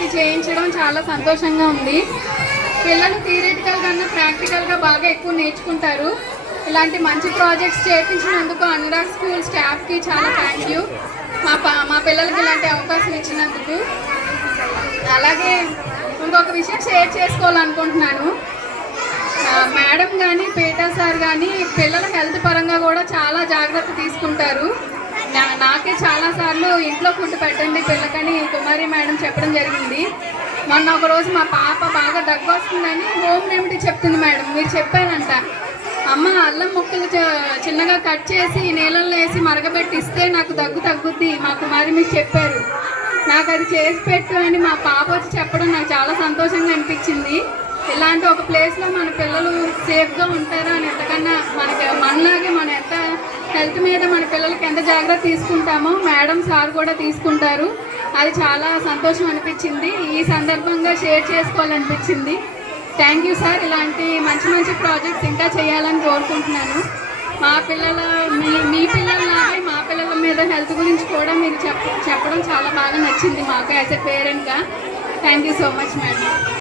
ఇలాంటి చేయించడం చాలా సంతోషంగా ఉంది. పిల్లలు థియరిటికల్ కన్నా ప్రాక్టికల్గా బాగా ఎక్కువ నేర్చుకుంటారు. ఇలాంటి మంచి ప్రాజెక్ట్స్ చేయించినందుకు అనురాగ్ స్కూల్ స్టాఫ్కి చాలా థ్యాంక్ యూ. మా పిల్లలకి ఇలాంటి అవకాశం ఇచ్చినందుకు. అలాగే ఇంకొక విషయం షేర్ చేసుకోవాలనుకుంటున్నాను. మేడం కానీ పీటా సార్ కానీ పిల్లల హెల్త్ పరంగా కూడా చాలా జాగ్రత్త తీసుకుంటారు. నాకే చాలాసార్లు ఇంట్లో ఫుడ్ పెట్టండి పిల్లకని కుమారి మేడం చెప్పడం జరిగింది. మొన్న ఒకరోజు మా పాప బాగా దగ్గు వస్తుందని హోమ్ రెమెడీ చెప్తుంది మేడం. మీరు చెప్పారంట, అమ్మ అల్లం ముక్కలు చిన్నగా కట్ చేసి నీళ్ళల్లో వేసి మరగబెట్టి ఇస్తే నాకు దగ్గు తగ్గుద్ది మా కుమారి మీకు చెప్పారు, నాకు అది చేసి పెట్టు అని మా పాప వచ్చి చెప్పడం నాకు చాలా సంతోషంగా అనిపించింది. ఇలాంటి ఒక ప్లేస్లో మన పిల్లలు సేఫ్గా ఉంటారా అని ఎంతకన్నా మనలాగే మన ఎంత హెల్త్ మీద మన పిల్లలకి ఎంత జాగ్రత్త తీసుకుంటామో మేడం సార్ కూడా తీసుకుంటారు. అది చాలా సంతోషం అనిపించింది. ఈ సందర్భంగా షేర్ చేసుకోవాలనిపించింది. Thank you sir. ఇలాంటి మంచి మంచి ప్రాజెక్ట్స్ ఇంకా చేయాలని కోరుకుంటున్నాను. మీ పిల్లలలాగే మా పిల్లల మీద హెల్త్ గురించి కూడా మీరు చెప్పడం చాలా బాగా నచ్చింది మాకు యాజ్ ఎ పేరెంట్గా. Thank you so much madam.